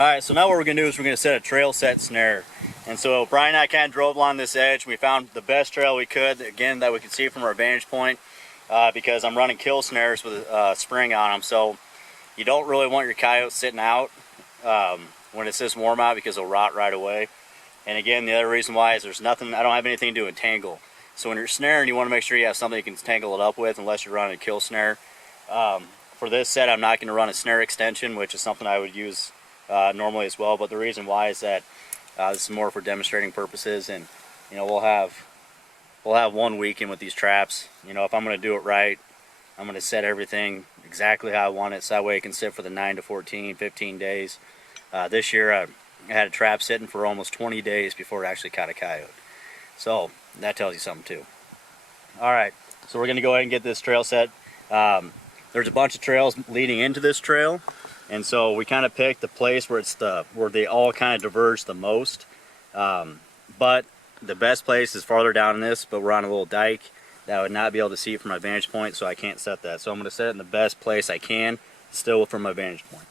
Alright, so now what we're going to do is we're going to set a trail set snare. And so Brian and I kind of drove along this edge. We found the best trail we could, again, that we could see from our vantage point, because I'm running kill snares with a spring on them. So you don't really want your coyotes sitting out when it's this warm out, because they'll rot right away. And again, the other reason why is I don't have anything to entangle. So when you're snaring, you want to make sure you have something you can tangle it up with, unless you're running a kill snare. For this set, I'm not going to run a snare extension, which is something I would use normally as well. But the reason why is that this is more for demonstrating purposes, and we'll have 1 weekend with these traps. If I'm going to do it right, I'm going to set everything exactly how I want it, so that way it can sit for the 9 to 14, 15 days. This year I had a trap sitting for almost 20 days before it actually caught a coyote. So that tells you something too. Alright, so we're going to go ahead and get this trail set. There's a bunch of trails leading into this trail, and so we kind of picked the place where they all kind of diverge the most. But the best place is farther down in this, but we're on a little dike that I would not be able to see from my vantage point, so I can't set that. So I'm going to set it in the best place I can, still from my vantage point.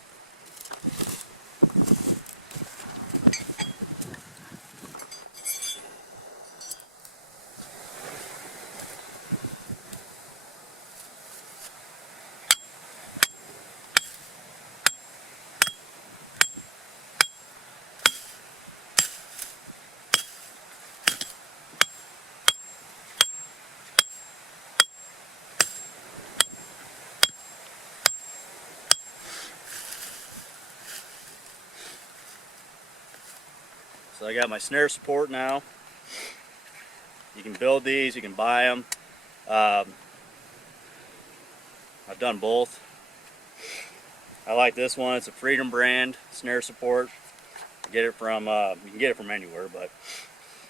So I got my snare support now. You can build these, you can buy them. I've done both. I like this one. It's a Freedom brand snare support. You can get it from anywhere, but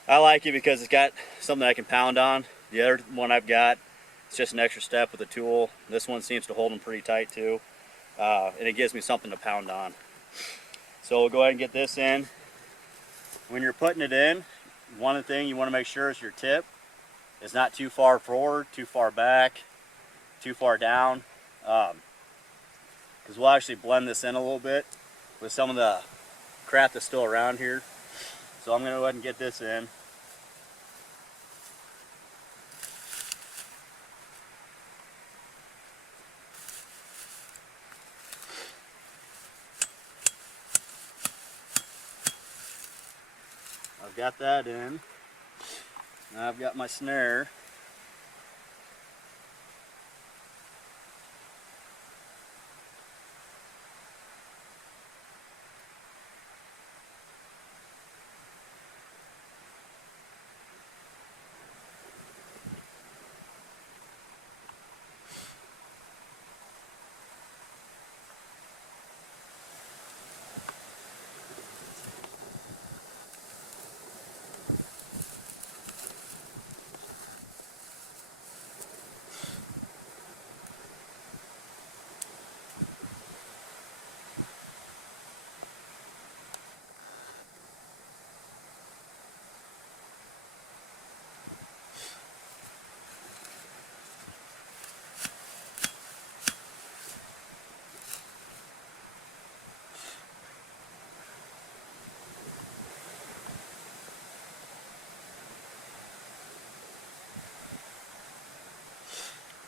I like it because it's got something I can pound on. The other one I've got, it's just an extra step with a tool. This one seems to hold them pretty tight too, and it gives me something to pound on. So we'll go ahead and get this in. When you're putting it in, one thing you want to make sure is your tip is not too far forward, too far back, too far down, because we'll actually blend this in a little bit with some of the crap that's still around here. So I'm going to go ahead and get this in. I've got that in. Now I've got my snare.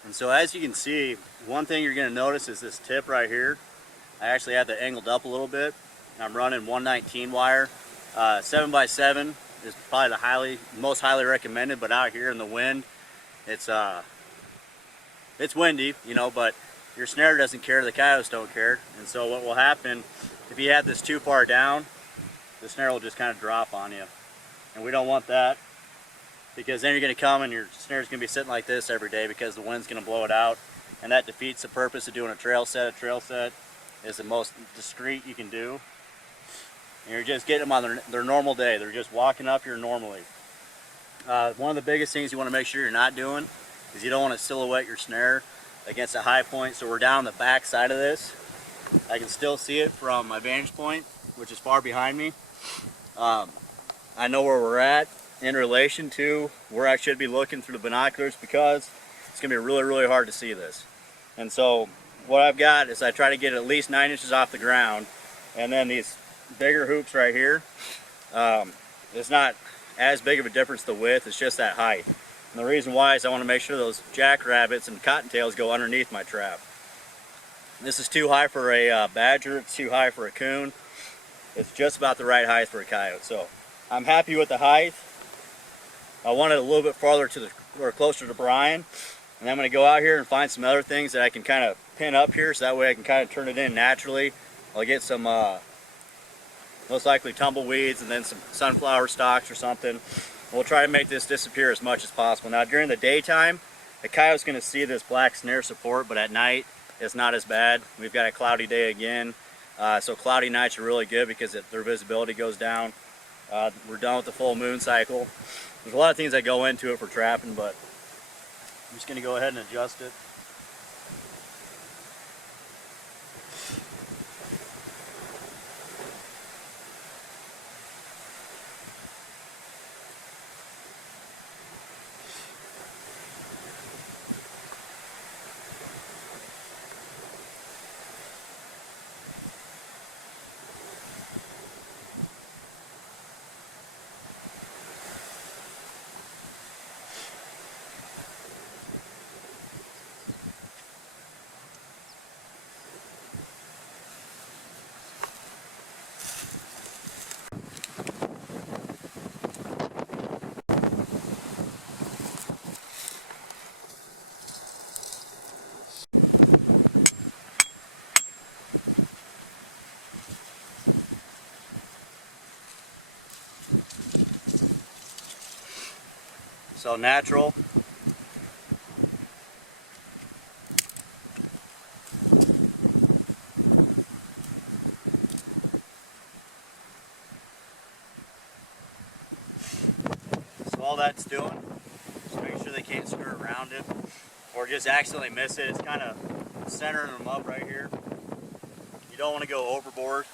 And so as you can see, one thing you're going to notice is this tip right here. I actually had that angled up a little bit. I'm running 119 wire. 7x7 is probably the most highly recommended, but out here in the wind, it's windy, but your snare doesn't care, the coyotes don't care. And so what will happen, if you have this too far down, the snare will just kind of drop on you. And we don't want that, because then you're going to come and your snare's going to be sitting like this every day because the wind's going to blow it out, and that defeats the purpose of doing a trail set. A trail set is the most discreet you can do, and you're just getting them on their normal day. They're just walking up here normally. One of the biggest things you want to make sure you're not doing is you don't want to silhouette your snare against a high point. So we're down on the back side of this. I can still see it from my vantage point, which is far behind me. I know where we're at in relation to where I should be looking through the binoculars, because it's going to be really, really hard to see this. And so what I've got is I try to get at least 9 inches off the ground, and then these bigger hoops right here, it's not as big of a difference the width, it's just that height. And the reason why is I want to make sure those jackrabbits and cottontails go underneath my trap. This is too high for a badger, it's too high for a coon. It's just about the right height for a coyote. So I'm happy with the height. I want it a little bit farther to the, or closer to Brian. And I'm going to go out here and find some other things that I can kind of pin up here, so that way I can kind of turn it in naturally. I'll get some most likely tumbleweeds and then some sunflower stalks or something. We'll try to make this disappear as much as possible. Now during the daytime, the coyote's going to see this black snare support, but at night it's not as bad. We've got a cloudy day again. So cloudy nights are really good because their visibility goes down. We're done with the full moon cycle. There's a lot of things that go into it for trapping, but I'm just going to go ahead and adjust it. So natural. So all that's doing, just make sure they can't skirt around it or just accidentally miss it. It's kind of centering them up right here. You don't want to go overboard.